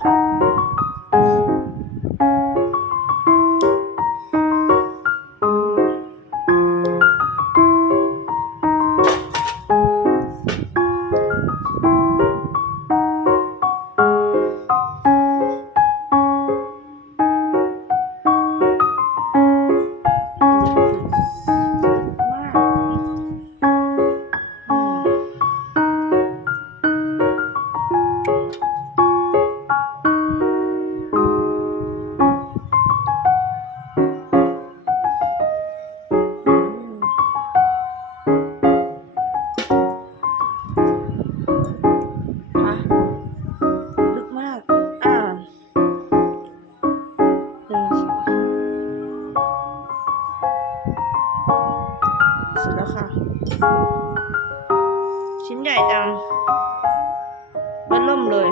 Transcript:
ค่ะ สร็จแล้วค่ะ ชิ้นใหญ่จังเบิ้ลเริ่มเลย